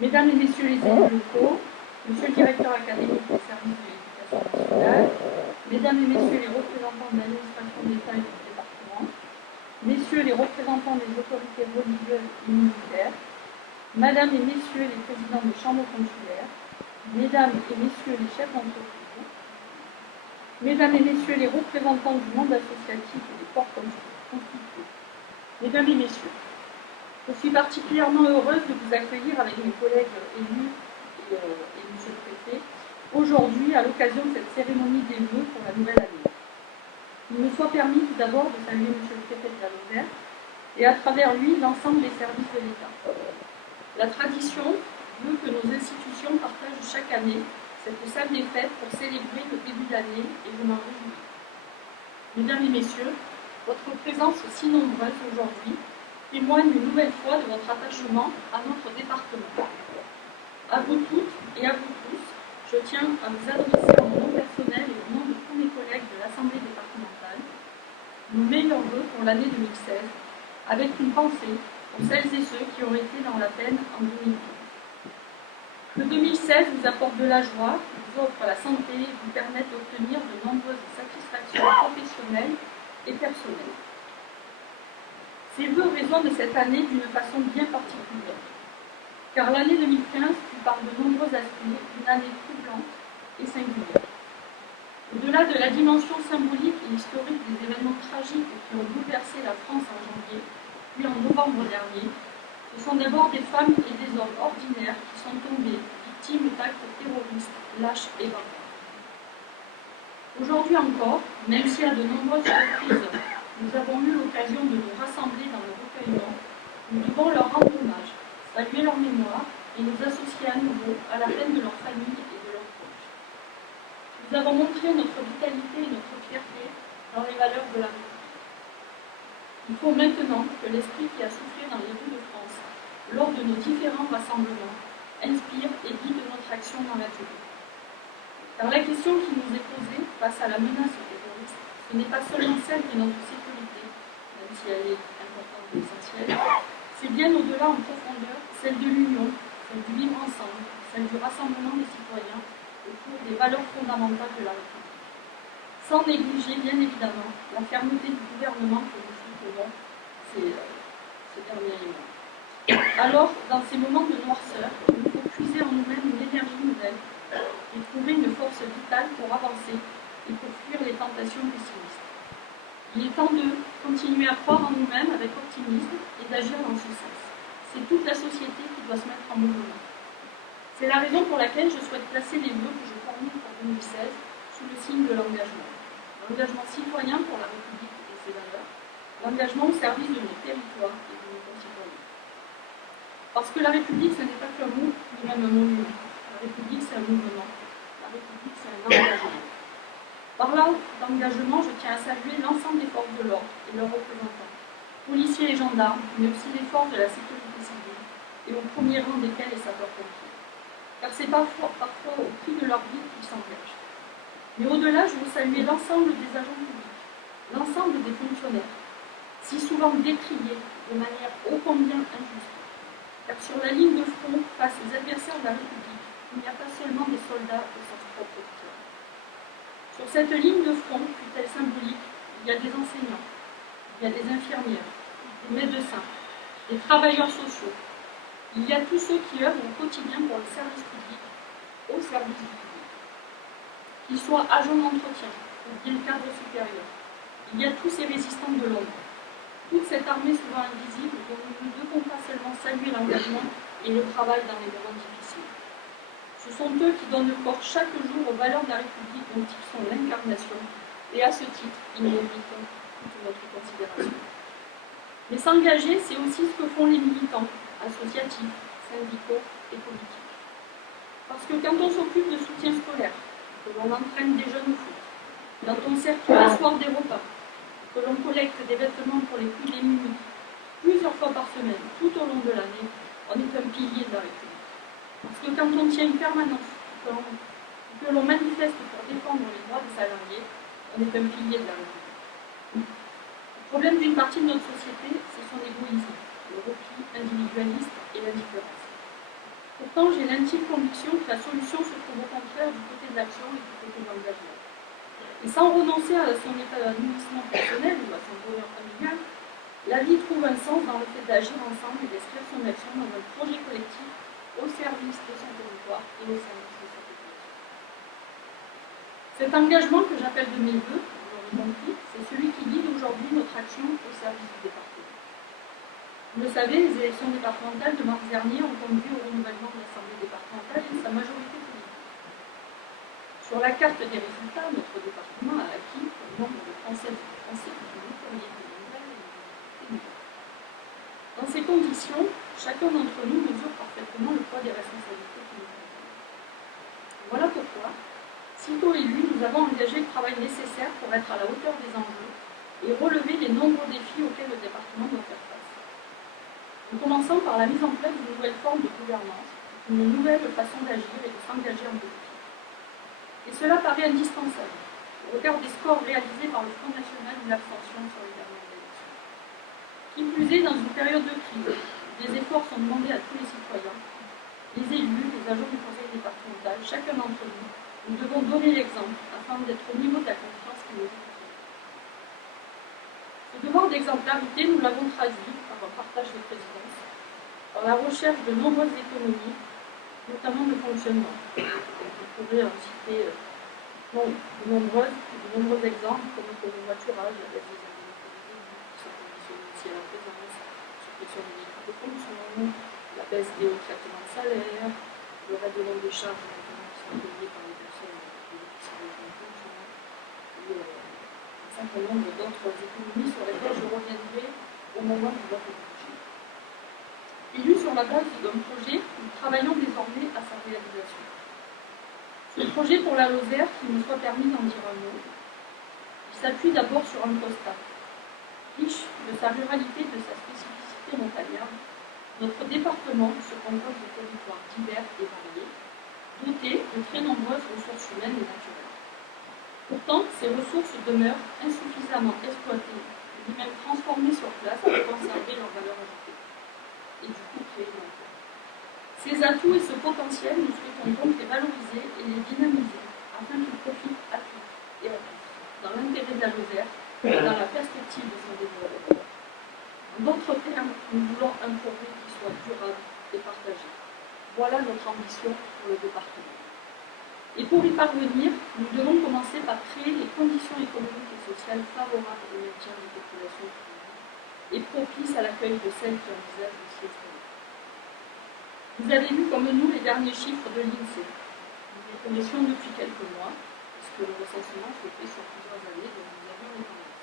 Mesdames et Messieurs les élus locaux, Monsieur le directeur académique du service de l'éducation nationale, Mesdames et Messieurs les représentants de l'administration d'État et du département, Messieurs les représentants des autorités religieuses et militaires, Madame et Messieurs les présidents de chambres consulaires, Mesdames et Messieurs les chefs d'entreprise, Mesdames et Messieurs les représentants du monde associatif et des corps constitués, Mesdames et Messieurs, je suis particulièrement heureuse de vous accueillir avec mes collègues élus et Monsieur le Préfet aujourd'hui à l'occasion de cette cérémonie des vœux pour la nouvelle année. Il me soit permis tout d'abord de saluer Monsieur le Préfet de la Lozère et à travers lui l'ensemble des services de l'État. La tradition veut que nos institutions partagent chaque année cette salle des fêtes pour célébrer le début d'année et je m'en réjouis. Mesdames et Messieurs, votre présence si nombreuse aujourd'hui témoigne une nouvelle fois de votre attachement à notre département. À vous toutes et à vous tous, je tiens à vous adresser en mon nom personnel et au nom de tous mes collègues de l'Assemblée départementale nos meilleurs vœux pour l'année 2016, avec une pensée pour celles et ceux qui ont été dans la peine en 2012. Que 2016 vous apporte de la joie, vous offre la santé et vous permette d'obtenir de nombreuses satisfactions professionnelles et personnelles. Ces vœux résonnent cette année d'une façon bien particulière, car l'année 2015 fut par de nombreux aspects une année troublante et singulière. Au-delà de la dimension symbolique et historique des événements tragiques qui ont bouleversé la France en janvier, puis en novembre dernier, ce sont d'abord des femmes et des hommes ordinaires qui sont tombés victimes d'actes terroristes lâches et barbares. Aujourd'hui encore, même si à de nombreuses reprises nous avons eu l'occasion de nous rassembler dans le recueillement, nous devons leur rendre hommage, saluer leur mémoire et nous associer à nouveau à la peine de leur famille et de leurs proches. Nous avons montré notre vitalité et notre fierté dans les valeurs de la République. Il faut maintenant que l'esprit qui a soufflé dans les rues de France lors de nos différents rassemblements inspire et guide notre action dans la durée. Car la question qui nous est posée face à la menace terroriste, ce n'est pas seulement celle de notre sécurité, même si elle est importante et essentielle, c'est bien au-delà en profondeur celle de l'union, celle du vivre ensemble, celle du rassemblement des citoyens autour des valeurs fondamentales de la République. Sans négliger, bien évidemment, la fermeté du gouvernement que nous soutenons ces derniers mois. Alors, dans ces moments de noirceur, il faut puiser en nous-mêmes une énergie nouvelle et trouver une force vitale pour avancer et pour fuir les tentations pessimistes. Il est temps de continuer à croire en nous-mêmes avec optimisme et d'agir dans ce sens. C'est toute la société qui doit se mettre en mouvement. C'est la raison pour laquelle je souhaite placer les vœux que je formule pour 2016 sous le signe de l'engagement. L'engagement citoyen pour la République et ses valeurs, l'engagement au service de nos territoires et de nos concitoyens. Parce que la République, ce n'est pas qu'un mot, ni même un monument. La République, c'est un mouvement. La République, c'est un engagement. Parlant d'engagement, je tiens à saluer l'ensemble des forces de l'ordre et leurs représentants, policiers et gendarmes, mais aussi les forces de la sécurité civile, et au premier rang desquels les sapeurs-pompiers. Car c'est parfois au prix de leur vie qu'ils s'engagent. Mais au-delà, je veux saluer l'ensemble des agents publics, l'ensemble des fonctionnaires, si souvent décriés de manière ô combien injuste. Car sur la ligne de front, face aux adversaires de la République, il n'y a pas seulement des soldats au sens propre du terme. Sur cette ligne de front, fut-elle symbolique, il y a des enseignants, il y a des infirmières, des médecins, des travailleurs sociaux. Il y a tous ceux qui œuvrent au quotidien pour le service public, au service du public. Qu'ils soient agents d'entretien ou bien cadres supérieurs. Il y a tous ces résistants de l'ombre. Toute cette armée souvent invisible dont nous ne devons pas seulement saluer l'engagement et le travail dans les moments difficiles. Ce sont eux qui donnent corps chaque jour aux valeurs de la République dont ils sont l'incarnation, et à ce titre, ils méritent toute notre considération. Mais s'engager, c'est aussi ce que font les militants, associatifs, syndicaux et politiques. Parce que quand on s'occupe de soutien scolaire, que l'on entraîne des jeunes au foot, quand on sert tous les soirs des repas, que l'on collecte des vêtements pour les plus démunis, plusieurs fois par semaine, tout au long de l'année, on est un pilier de la République. Parce que quand on tient une permanence, que l'on manifeste pour défendre les droits des salariés, on est un pilier de la République. Le problème d'une partie de notre société, c'est son égoïsme, le repli individualiste et l'indifférence. Pourtant, j'ai l'intime conviction que la solution se trouve au contraire du côté de l'action et du côté de l'engagement. Et sans renoncer à son épanouissement personnel ou à son bonheur familial, la vie trouve un sens dans le fait d'agir ensemble et d'inscrire son action dans un projet collectif au service de son territoire et au service de sa population. Cet engagement que j'appelle de mes voeux, vous l'aurez compris, c'est celui qui guide aujourd'hui notre action au service du département. Vous le savez, les élections départementales de mars dernier ont conduit au renouvellement de l'Assemblée départementale et de sa majorité politique. Sur la carte des résultats, notre département a acquis le nombre de Françaises et de Français qui ont notoriété nouvelle et une. Dans ces conditions, chacun d'entre nous mesure parfaitement le poids des responsabilités qui nous incombent. Voilà pourquoi, sitôt élus, nous avons engagé le travail nécessaire pour être à la hauteur des enjeux et relever les nombreux défis auxquels le département doit faire face. Nous commençons par la mise en place d'une nouvelle forme de gouvernance, une nouvelle façon d'agir et de s'engager en politique. Et cela paraît indispensable, au regard des scores réalisés par le Front National de l'abstention sur les dernières élections. Qui plus est, dans une période de crise, des efforts sont demandés à tous les citoyens, les élus, les agents du conseil départemental, chacun d'entre nous. Nous devons donner l'exemple afin d'être au niveau de la confiance qui nous est. Ce devoir d'exemplarité, nous l'avons traduit par un partage de présidence, par la recherche de nombreuses économies, notamment de fonctionnement. Vous pourrez en citer de nombreux exemples, comme le covoiturage, la baisse des indemnités des élus, qui sont conditionnés aussi à la présence, la suppression des véhicules de fonction, la baisse des hauts traitements de salaire, le règlement des charges maintenant qui sont payées par les personnes bénéficiaires de fonction, et un certain nombre d'autres économies sur lesquelles je reviendrai au moment du vote du budget. Élus sur la base d'un projet, nous travaillons désormais à sa réalisation. Ce projet pour la Lozère, qui nous soit permis d'en dire un mot, il s'appuie d'abord sur un constat. Riche de sa ruralité et de sa spécificité montagnarde, notre département se compose de territoires divers et variés, dotés de très nombreuses ressources humaines et naturelles. Pourtant, ces ressources demeurent insuffisamment exploitées, ni même transformées sur place pour conserver leur valeur ajoutée, et du coup créer de l'emploi. Ces atouts et ce potentiel, nous souhaitons donc les valoriser et les dynamiser afin qu'ils profitent à toutes et à tous, dans l'intérêt de la Lozère et dans la perspective de son développement. En d'autres termes, nous voulons un projet qui soit durable et partagé. Voilà notre ambition pour le département. Et pour y parvenir, nous devons commencer par créer les conditions économiques et sociales favorables au maintien des populations et propices à l'accueil de celles qui envisagent de s'y installer. Vous avez vu comme nous les derniers chiffres de l'INSEE. Nous les connaissions depuis quelques mois, puisque le recensement se fait sur plusieurs années, donc nous avions les tendances.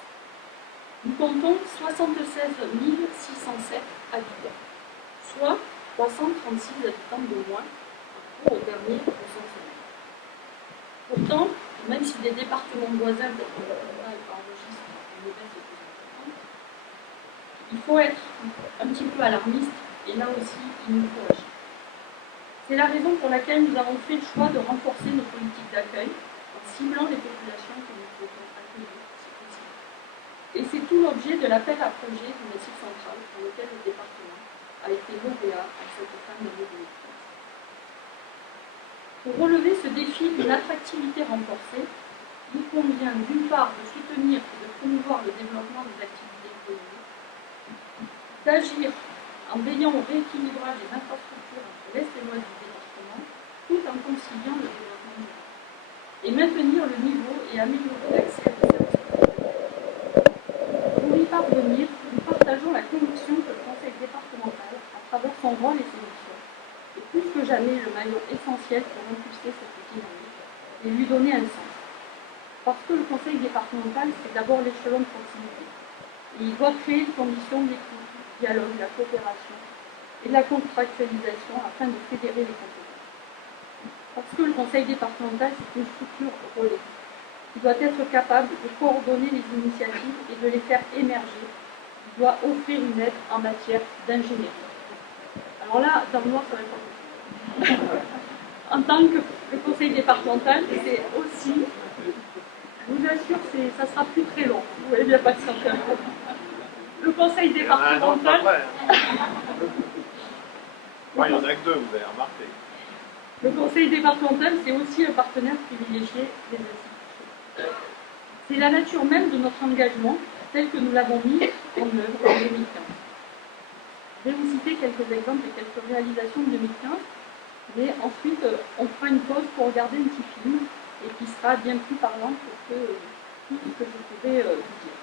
Nous comptons 76 607 habitants, soit 336 habitants de moins au dernier recensement. Pourtant, même si des départements voisins tels que le Canada enregistrent une baisse de plus importante, il faut être un petit peu alarmiste, et là aussi, il nous faut agir. C'est la raison pour laquelle nous avons fait le choix de renforcer nos politiques d'accueil en ciblant les populations que nous souhaitons accueillir si possible. Et c'est tout l'objet de l'appel à projet du Massif central pour lequel le département a été lauréat en cette fin d'année 2015. Pour relever ce défi d'une attractivité renforcée, il convient d'une part de soutenir et de promouvoir le développement des activités économiques, d'agir en veillant au rééquilibrage des infrastructures entre l'Est et l'Ouest du département, tout en conciliant le développement durable, et maintenir le niveau et améliorer l'accès à des services publics. Pour y parvenir, nous partageons la conviction que le Conseil départemental, à travers son rôle et ses missions, est plus que jamais le maillon essentiel pour impulser cette dynamique et lui donner un sens. Parce que le Conseil départemental, c'est d'abord l'échelon de proximité, et il doit créer les conditions d'écoute, dialogue, la coopération et la contractualisation afin de fédérer les compétences. Parce que le conseil départemental, c'est une structure relais qui doit être capable de coordonner les initiatives et de les faire émerger. Il doit offrir une aide en matière d'ingénierie. Alors là, dans le noir, ça va être compliqué. En tant que le conseil départemental, c'est aussi, je vous assure, ça sera plus très long. Vous voyez bien pas de ça. Le conseil départemental, Enfin, il y en a que deux, vous avez remarqué. Le conseil départemental, c'est aussi un partenaire privilégié des institutions. C'est la nature même de notre engagement, tel que nous l'avons mis en œuvre en 2015. Je vais vous citer quelques exemples et quelques réalisations de 2015, mais ensuite on fera une pause pour regarder un petit film et qui sera bien plus parlant que tout ce que je pourrais vous dire.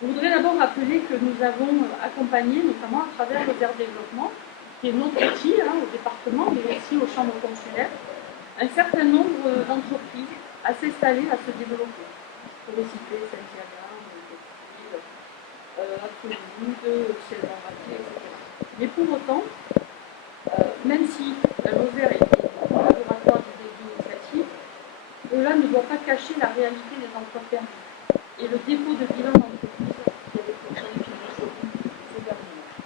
Je voudrais d'abord rappeler que nous avons accompagné, notamment à travers le Vert Développement, qui est notre outil au département, mais aussi aux chambres consulaires, un certain nombre d'entreprises à s'installer, à se développer. Pour citer Saint-Diaga, Toulouse, Célon-Maté, etc. Mais pour autant, même si Lozère est le laboratoire du début initiative, cela ne doit pas cacher la réalité des emplois perdus et le dépôt de bilan d'entreprise qui avait fonctionné ces derniers mois.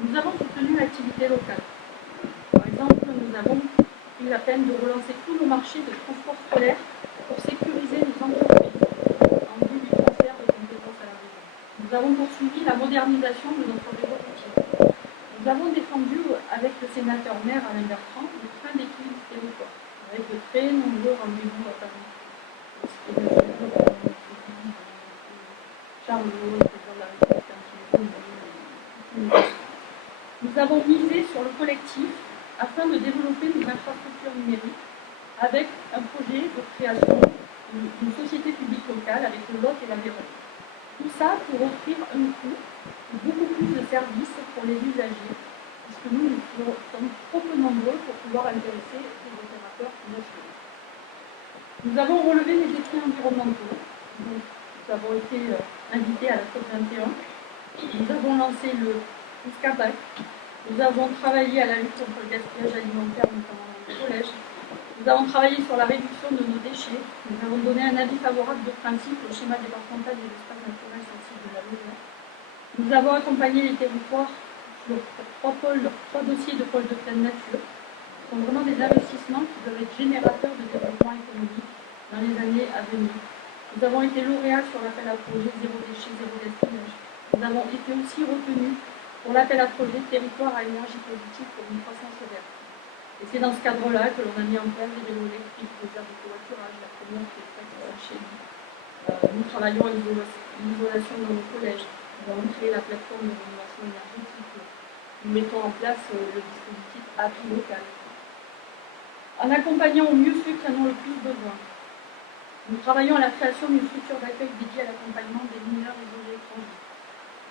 Nous avons soutenu l'activité locale. Par exemple, nous avons pris la peine de relancer tous nos marchés de transport scolaire pour sécuriser nos entreprises en vue du transfert de compétences à la région. Nous avons poursuivi la modernisation de notre réseau routier. Nous avons défendu avec le sénateur maire Alain Bertrand le train d'équilibre territoire, avec de très nombreux rendez-vous à Paris. Charlot, le président de la République, nous avons misé sur le collectif afin de développer nos infrastructures numériques avec un projet de création d'une société publique locale avec le Lot et la Véronne. Tout ça pour offrir un coût de beaucoup plus de services pour les usagers, puisque nous sommes trop peu nombreux pour pouvoir intéresser les opérateurs nationaux. Nous avons relevé les défis environnementaux. Donc, nous avons été invités à la COP21. Nous avons lancé le Scadac. Nous avons travaillé à la lutte contre le gaspillage alimentaire, notamment dans les collèges. Nous avons travaillé sur la réduction de nos déchets. Nous avons donné un avis favorable de principe au schéma départemental des espaces naturels sensibles de la Lozère. Nous avons accompagné les territoires sur trois dossiers de pôles de pleine nature. Ce sont vraiment des investissements qui doivent être générateurs de développement économique dans les années à venir. Nous avons été lauréats sur l'appel à projet zéro déchet, zéro gaspillage. Nous avons été aussi retenus pour l'appel à projet territoire à énergie positive pour une croissance verte. Et c'est dans ce cadre-là que l'on a mis en place les vélos électriques, les aires de covoiturage, la première qui est faite chez nous. Nous travaillons à l'isolation dans nos collèges. Nous avons créé la plateforme de rénovation énergétique. Nous mettons en place le dispositif API local. En accompagnant au mieux ceux qui en ont le plus besoin. Nous travaillons à la création d'une structure d'accueil dédiée à l'accompagnement des mineurs isolés étrangers,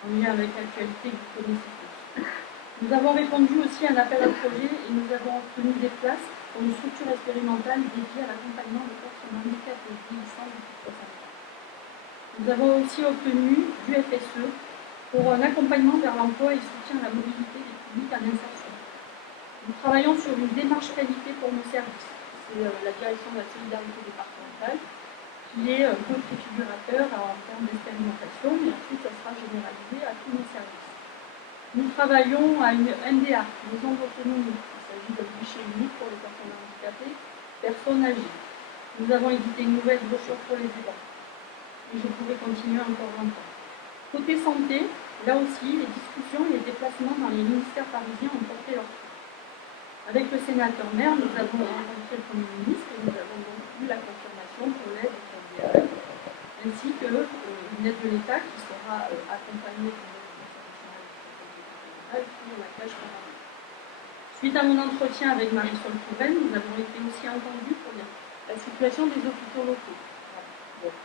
en lien avec l'actualité que vous connaissez tous. Nous avons répondu aussi à un appel à projet et nous avons obtenu des places pour une structure expérimentale dédiée à l'accompagnement des personnes handicapées vieillissantes de plus de 60 ans. Nous avons aussi obtenu du FSE pour un accompagnement vers l'emploi et soutien à la mobilité des publics en insertion. Nous travaillons sur une démarche qualité pour nos services. C'est la direction de la solidarité départementale qui est un peu préfigurateur en termes d'expérimentation, mais ensuite ça sera généralisé à tous nos services. Nous travaillons à une MDA, maison d'autonomie. Il s'agit d'un guichet unique pour les personnes handicapées, personnes âgées. Nous avons édité une nouvelle brochure pour les aidants. Et je pourrais continuer encore longtemps. Côté santé, là aussi, les discussions et les déplacements dans les ministères parisiens ont porté leurs fruits. Avec le sénateur maire, nous avons rencontré le Premier ministre et nous avons donc eu la confirmation pour l'aide au FDAE, ainsi qu'une aide de l'État qui sera accompagnée de l'aide pour la crèche permanente. Suite à mon entretien avec Marisol Couven, nous avons été aussi entendus pour la situation des hôpitaux locaux.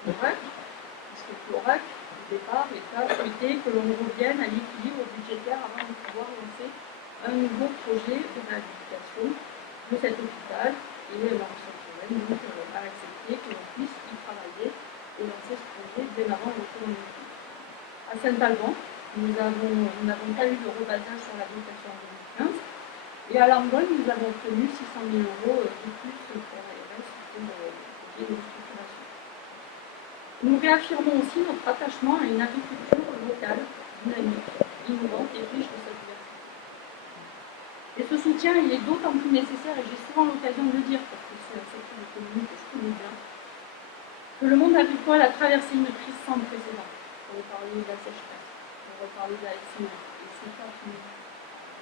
Florac, puisque Florac, au départ, l'État souhaitait que l'on revienne à l'équilibre budgétaire avant de pouvoir lancer un nouveau projet de réhabilitation de cet hôpital et Marisol Couven a accepté que l'on puisse y travailler et lancer ce projet dès l'avant l'autonomie. À Saint-Alban, nous n'avons pas eu de rebasage sur la dotation en 2015 et à Langogne, nous avons obtenu 600 000 € de plus pour l'ARS pour aider les structurations. Nous réaffirmons aussi notre attachement à une agriculture locale, dynamique, innovante et riche de sa diversité. Et ce soutien, il est d'autant plus nécessaire, et j'ai souvent l'occasion de le dire, parce que c'est un secteur économique que je connais bien, que le monde agricole a traversé une crise sans précédent. On va parler de la sécheresse, on va parler de la SNE, et c'est pas fini.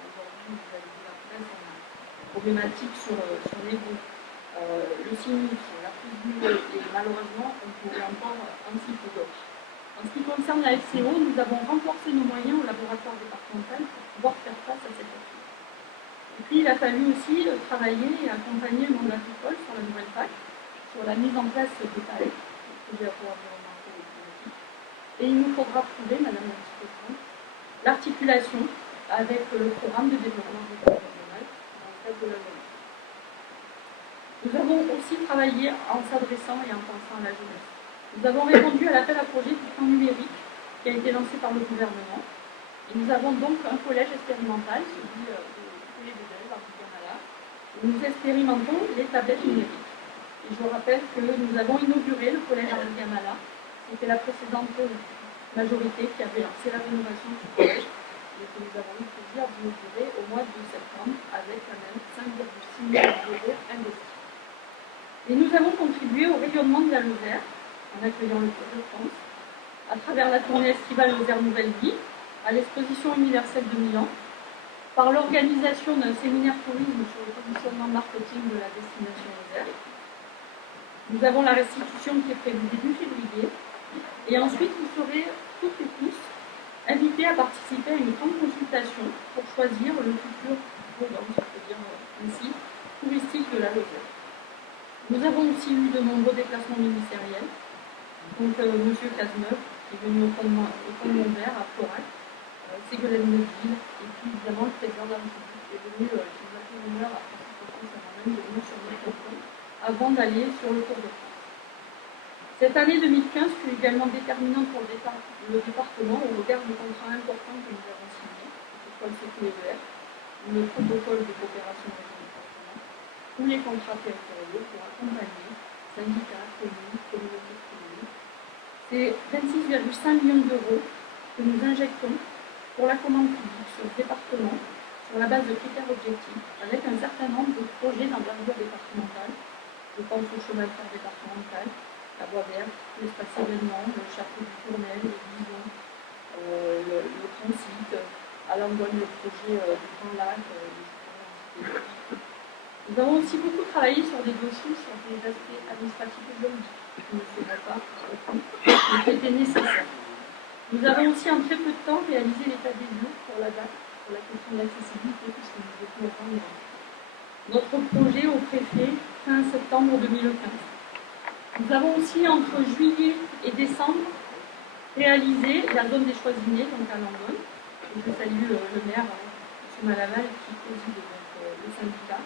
Aujourd'hui, vous avez vu la presse, on a une problématique sur les baux, le sinistre, la prise du vol, et malheureusement, on pourrait encore un petit peu d'autres. En ce qui concerne la FCO, nous avons renforcé nos moyens au laboratoire départemental pour pouvoir faire face à cette crise. Et puis, il a fallu aussi travailler et accompagner le monde agricole sur la nouvelle PAC, sur la mise en place des PAEC, projet agro-environnementaux et climatiques. Et il nous faudra trouver, Madame la Vice-Présidente, l'articulation avec le programme de développement régional dans le cadre de la loi. Nous avons aussi travaillé en s'adressant et en pensant à la jeunesse. Nous avons répondu à l'appel à projet du plan numérique qui a été lancé par le gouvernement. Et nous avons donc un collège expérimental, celui de collège des élèves à Gamala, où nous expérimentons les tablettes numériques. Et je rappelle que nous avons inauguré le collège à Gamala. C'était la précédente majorité qui avait lancé la rénovation du collège et que nous avons eu le plaisir d'inaugurer au mois de septembre avec quand même 5,6 millions d'euros investis. Et nous avons contribué au rayonnement de la Lozère en accueillant le Tour de France, à travers la tournée estivale Lozère Nouvelle Vie, à l'exposition universelle de Milan, par l'organisation d'un séminaire tourisme sur le positionnement marketing de la destination Lozère. Nous avons la restitution qui est prévue début février. Et ensuite, vous serez toutes et tous invités à participer à une grande consultation pour choisir le futur programme, si je peux dire ainsi, touristique de la Lozère. Nous avons aussi eu de nombreux déplacements ministériels. Donc, M. Cazeneuve, qui est venu au Pont Montvert, à Florac, Ségolène Neuville, et puis évidemment le président de la République est venu, qui nous a fait l'honneur à Francis Saint-Germain de venir sur notre pont avant d'aller sur le Tour de France. Cette année 2015 fut également déterminante pour le département au regard du contrat important que nous avons signé, que ce soit le CPER, le protocole de coopération avec le département, ou les contrats territoriaux pour accompagner syndicats, communes, communautés de communes. C'est 26,5 millions d'euros que nous injectons pour la commande publique sur le département, sur la base de critères objectifs, avec un certain nombre de projets d'envergure départementale. Je pense au chemin de fer départemental, la voie verte, l'espace événement, le château du Tournel, les visions, le transit, à l'Angoine, le projet du Grand Lac, Nous avons aussi beaucoup travaillé sur des dossiers, sur des aspects administratifs et juridiques, qui ne seraient pas, mais qui étaient nécessaires. Nous avons aussi en très peu de temps réalisé l'état des lieux pour la date, pour la question de l'accessibilité, puisque nous étions au temps notre projet au préfet fin septembre 2015. Nous avons aussi, entre juillet et décembre, réalisé la zone des Choisinets, donc à Langonne. Je salue le maire, M. Malaval, qui préside le syndicat.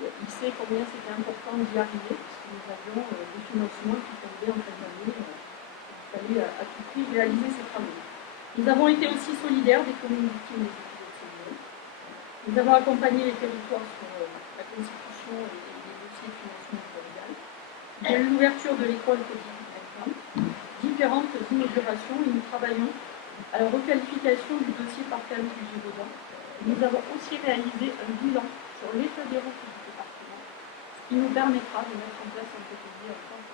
Il sait combien c'était important d'y arriver, puisque nous avions des financements qui tombaient en fin d'année. Il fallait à tout prix réaliser ces travaux. Nous avons été aussi solidaires des communes victimes des épisodes sévères. Nous avons accompagné les territoires sur la constitution et les dossiers de financement familial. Il y a eu l'ouverture de l'école Covid-19, différentes inaugurations, et nous travaillons à la requalification du dossier parcage du Gévaudan. Nous avons aussi réalisé un bilan sur l'état des routes du département, ce qui nous permettra de mettre en place un PTZ à France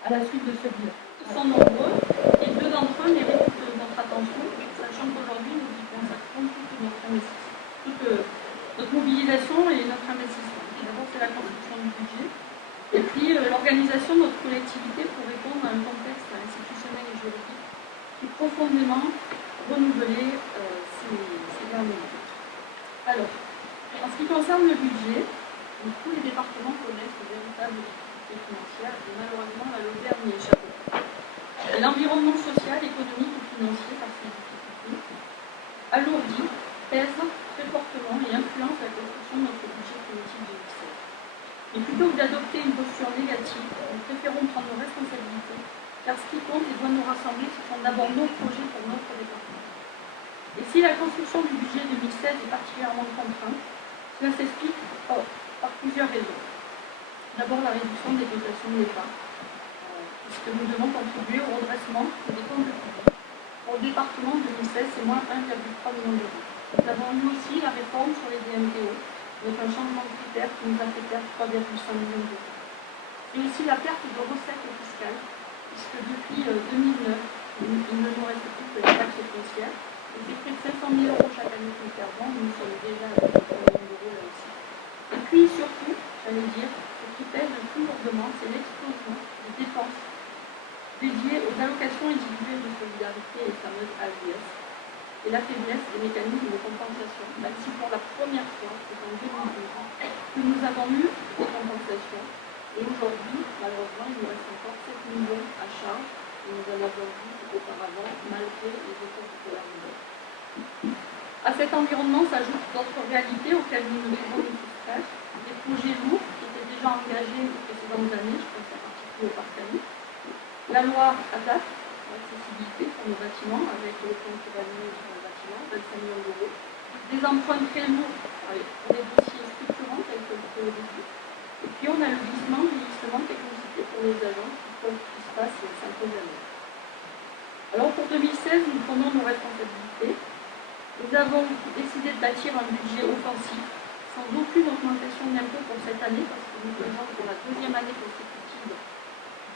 à la suite de ce bilan. Ils sont nombreux et deux d'entre eux méritent toute notre attention, sachant qu'aujourd'hui nous y consacrons toute notre investissement, toute notre mobilisation et notre investissement. D'abord, c'est la construction du budget, et puis l'organisation de notre collectivité pour répondre à un contexte institutionnel et juridique qui est profondément renouvelé ces derniers mois. Alors, en ce qui concerne le budget, tous les départements connaissent de véritables difficultés financières et malheureusement la Lozère n'y échappe pas. L'environnement social, économique et financier par ces difficultés alourdit, pèse très fortement et influence la construction de notre budget politique 2016. Mais plutôt que d'adopter une posture négative, nous préférons prendre nos responsabilités, car ce qui compte et doit nous rassembler, ce sont d'abord nos projets pour notre département. Et si la construction du budget 2016 est particulièrement contrainte, cela s'explique par plusieurs raisons. D'abord, la réduction des dotations de l'État, puisque nous devons contribuer au redressement des comptes publics. Pour le département 2016, c'est moins 1,3 million d'euros. Nous avons eu aussi la réforme sur les DMTO, avec un changement de critère qui nous a fait perdre 3,5 millions d'euros. Et aussi la perte de recettes fiscales, puisque depuis 2009, il ne nous reste plus que la taxe foncière, C'est près de 500 000 euros chaque année que nous perdons, nous sommes déjà à 1 million d'euros là aussi. Et puis surtout, j'allais dire, ce qui pèse le plus lourdement, c'est l'explosion des dépenses dédiées aux allocations individuelles de solidarité, les fameuses ALIS, et la faiblesse des mécanismes de compensation, même si pour la première fois, c'est en 2012, que nous avons eu des compensations. Et aujourd'hui, malheureusement, il nous reste encore 7 millions à charge, et nous en avons vu auparavant, malgré les efforts du gouvernement. À cet environnement s'ajoutent d'autres réalités auxquelles nous ne devons nous soustraire, des projets lourds qui étaient déjà engagés les précédentes années, je pense en particulier au parc Cali. La loi ADAPT, l'accessibilité pour nos bâtiments, avec le plan qui va venir sur les bâtiments, 25 millions d'euros. Des emprunts très lourds pour des dossiers structurants tels que le PEDC. Et puis on a le vieillissement technicité pour les agents qui se passe 5 années. Alors pour 2016, nous prenons nos responsabilités. Nous avons décidé de bâtir un budget offensif, sans aucune augmentation d'impôts pour cette année, parce que nous faisons pour la deuxième année consécutive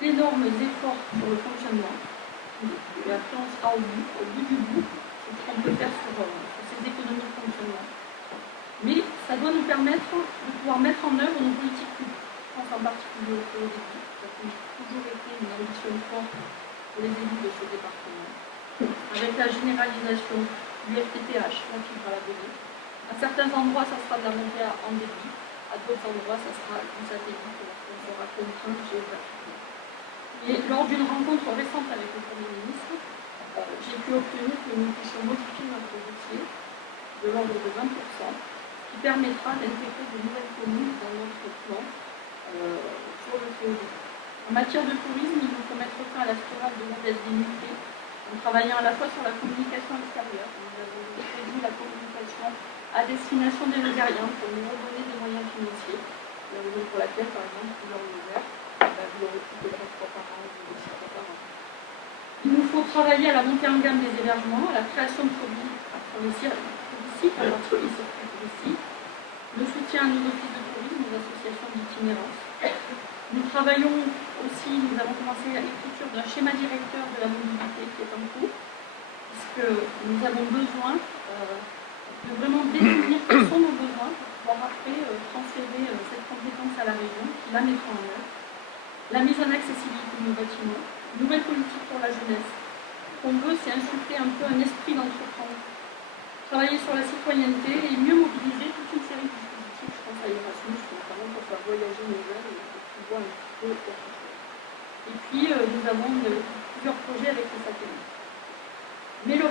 d'énormes efforts sur le fonctionnement. Et après, on sera au bout du bout, sur ce qu'on peut faire sur ces économies de fonctionnement. Mais ça doit nous permettre de pouvoir mettre en œuvre nos politiques publiques. Je pense en particulier au PEDC, ça a toujours été une ambition forte pour les élus de ce département. Avec la généralisation du FTTH, la fibre à la donnée. À certains endroits, ça sera de la montée en débit. À d'autres endroits, ça sera du satellite, lorsqu'on sera contraint géographiquement. Et lors d'une rencontre récente avec le Premier ministre, j'ai pu obtenir que nous puissions modifier notre dossier de l'ordre de 20%, qui permettra d'intégrer de nouvelles communes dans notre plan sur le COD. En matière de tourisme, il nous faut mettre fin à la spirale de mauvaise dignité en travaillant à la fois sur la communication extérieure. Nous avons prévu la communication à destination des Lozériens pour nous redonner des moyens financiers. La raison pour laquelle, par exemple, plusieurs Lozères, vous l'aurez plus de 4 fois par an ou 6 fois par an. Il nous faut travailler à la montée en gamme des hébergements, à la création de produits sur les sites, en particulier les circuits touristiques, le soutien à nos offices de tourisme, aux associations d'itinérance. Nous travaillons aussi, nous avons commencé l'écriture d'un schéma directeur de la mobilité qui est en cours, puisque nous avons besoin de vraiment définir quels sont nos besoins pour pouvoir après transférer cette compétence à la région qui la mettra en œuvre. La mise en accessibilité de nos bâtiments, une nouvelle politique pour la jeunesse. Ce qu'on veut, c'est insuffler un peu un esprit d'entreprendre, travailler sur la citoyenneté et mieux mobiliser toute une série de dispositifs, je pense à Erasmus, notamment pour faire voyager nos jeunes et pour pouvoir un petit peu autre chose. Et puis, nous avons plusieurs projets avec les satellites. Mais le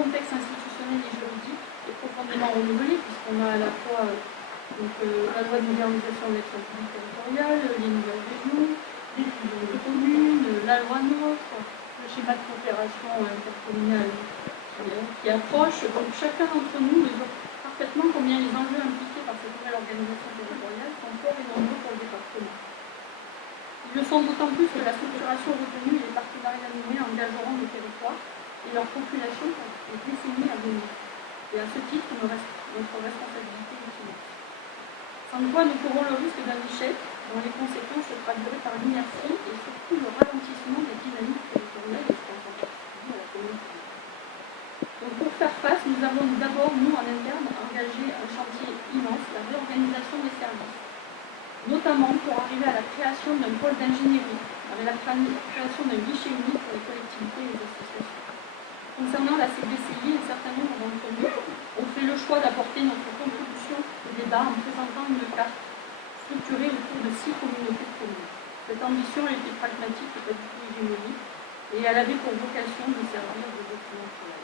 contexte institutionnel et juridique est profondément renouvelé, puisqu'on a à la fois la loi de modernisation de l'action publique territoriale, les nouvelles régions, les fusions de communes, la loi NOTRe, le schéma de coopération intercommunale qui approche. Donc chacun d'entre nous mesure parfaitement combien les enjeux impliqués par cette nouvelle organisation territoriale sont forts et nombreux pour le département. Ils le sont d'autant plus que la structuration retenue et les partenariats noués engageront nos territoires et leur population pour les décennies à venir. Et à ce titre, notre responsabilité est immense. Sans quoi, nous courons le risque d'un échec dont les conséquences se traduiraient par l'inertie et surtout le ralentissement des dynamiques territoriales, et je pense en particulier à la communauté. Donc pour faire face, nous avons d'abord, nous en interne, engagé un chantier immense, la réorganisation des services, notamment pour arriver à la création d'un pôle d'ingénierie, avec la création d'un guichet unique pour les collectivités et les associations. Concernant la CBCI, un certain nombre d'entre nous ont fait le choix d'apporter notre contribution au débat en présentant une carte structurée autour de 6 communautés de communes. Cette ambition était pragmatique et pas du tout hégémonique, et elle avait pour vocation de servir de document final.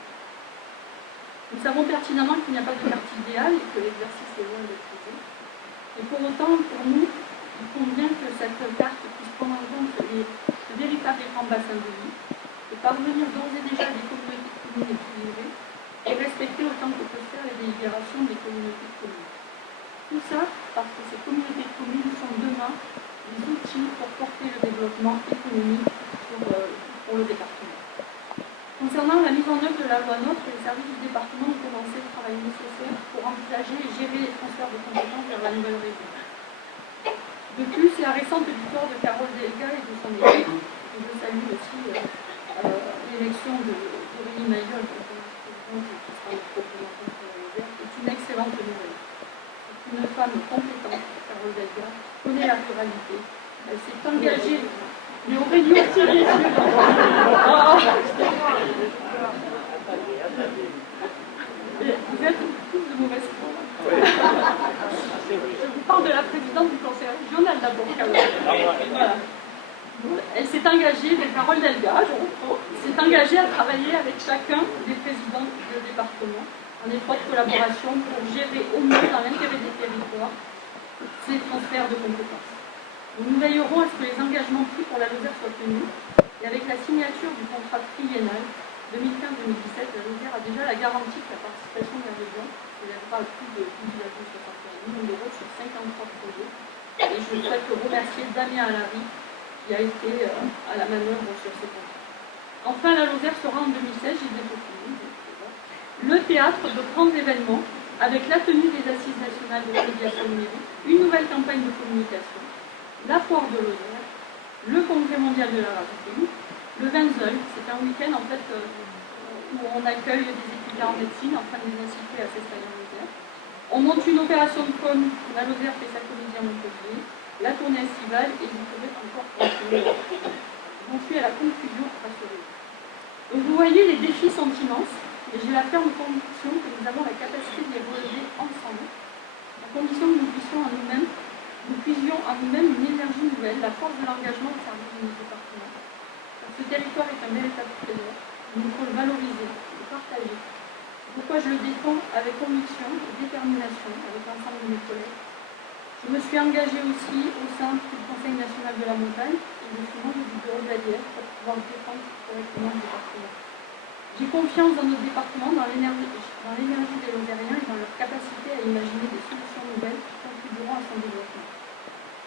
Nous savons pertinemment qu'il n'y a pas de carte idéale et que l'exercice est loin d'être aisé. Et pour autant, pour nous, il convient que cette carte puisse prendre en compte le véritable grand bassin de vie et parvenir d'ores et déjà à des communautés de communes équilibrées et respecter autant que peut se faire les délibérations des communautés de communes. Tout ça parce que ces communautés de communes sont demain des outils pour porter le développement économique pour le département. Concernant la mise en œuvre de la loi NOTRe, les services du département ont commencé le travail nécessaire pour envisager et gérer les transferts de compétences vers la nouvelle région. De plus, la récente victoire de Carole Delga et de son équipe, et je salue aussi l'élection de Aurélie Maillol, qui sera notre représentante pour la Lozère, est une excellente nouvelle. C'est une femme compétente, Carole Delga, connaît la pluralité. Elle s'est engagée. Mais Aurélie aussi, bien sûr. Vous êtes tous de mauvaise foi. Je vous parle de la présidente du conseil régional d'abord, Voilà. Elle s'est engagée, Carole Delga, s'est engagée à travailler avec chacun des présidents de département en étroite collaboration pour gérer au mieux dans l'intérêt des territoires ces transferts de compétences. Nous veillerons à ce que les engagements pris pour la Lozère soient tenus et avec la signature du contrat triennal 2015-2017, la Lozère a déjà la garantie que la participation de la région élèvera à plus de 10,61 millions d'euros sur 53 projets. Et je souhaite remercier Damien Alary qui a été à la manœuvre sur ces contrats. Enfin, la Lozère sera en 2016, j'ai bien fini, le théâtre de grands événements avec la tenue des Assises nationales de la médiation numérique, une nouvelle campagne de communication, la foire de Lozère, le congrès mondial de la radio, le Wenzel, c'est un week-end en fait où on accueille des étudiants en médecine en train de les inciter à s'installer en Lozère. On monte une opération de com, la Lozère fait sa comédie à Montpellier, la tournée estivale et vous pourrez encore continuer. J'en suis à la conclusion, rassurez-vous. Donc vous voyez, les défis sont immenses, et j'ai la ferme conviction que nous avons la capacité de les relever ensemble, à condition que nous puissions en nous-mêmes une énergie nouvelle, la force de l'engagement au service de notre département. Car ce territoire est un véritable trésor, il nous faut le valoriser, le partager. C'est pourquoi je le défends avec conviction et détermination avec l'ensemble de mes collègues. Je me suis engagée aussi au sein du Conseil national de la montagne et je suis membre du bureau de la DF pour pouvoir défendre correctement le département. J'ai confiance dans notre département, dans l'énergie des Lozériens et dans leur capacité à imaginer des solutions nouvelles qui contribueront à son développement.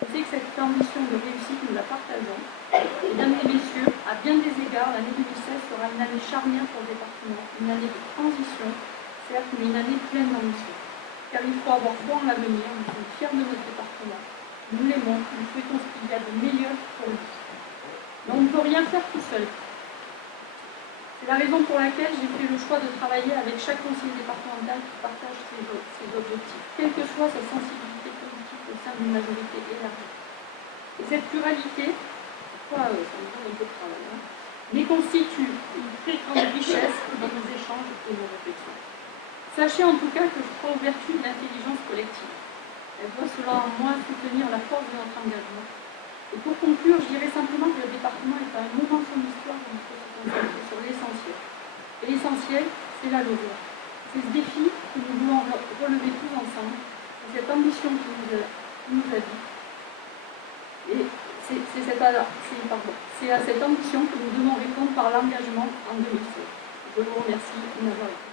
Je sais que cette ambition de réussite, nous la partageons. Mesdames et messieurs, à bien des égards, l'année 2016 sera une année charnière pour le département, une année de transition, certes, mais une année pleine d'ambition. Car il faut avoir foi en l'avenir, nous sommes fiers de notre département, nous l'aimons, nous souhaitons ce qu'il y a de meilleur pour lui. Mais on ne peut rien faire tout seul. C'est la raison pour laquelle j'ai fait le choix de travailler avec chaque conseiller départemental qui partage ses objectifs, quelle que soit sa sensibilité politique au sein d'une majorité élargie. Et cette pluralité, ça me demande un peu de travail, mais constitue une très grande richesse dans nos échanges et nos réflexions. Sachez en tout cas que je crois aux vertus de l'intelligence collective. Elle doit, selon moi, soutenir la force de notre engagement. Et pour conclure, je dirais simplement que le département est à un moment de son histoire où il faut se concentrer sur l'essentiel. Et l'essentiel, c'est la Lozère. C'est ce défi que nous voulons relever tous ensemble, c'est cette ambition qui nous habite. Et c'est à cette ambition que nous devons répondre par l'engagement en 2016. Je vous remercie de m'avoir écouté.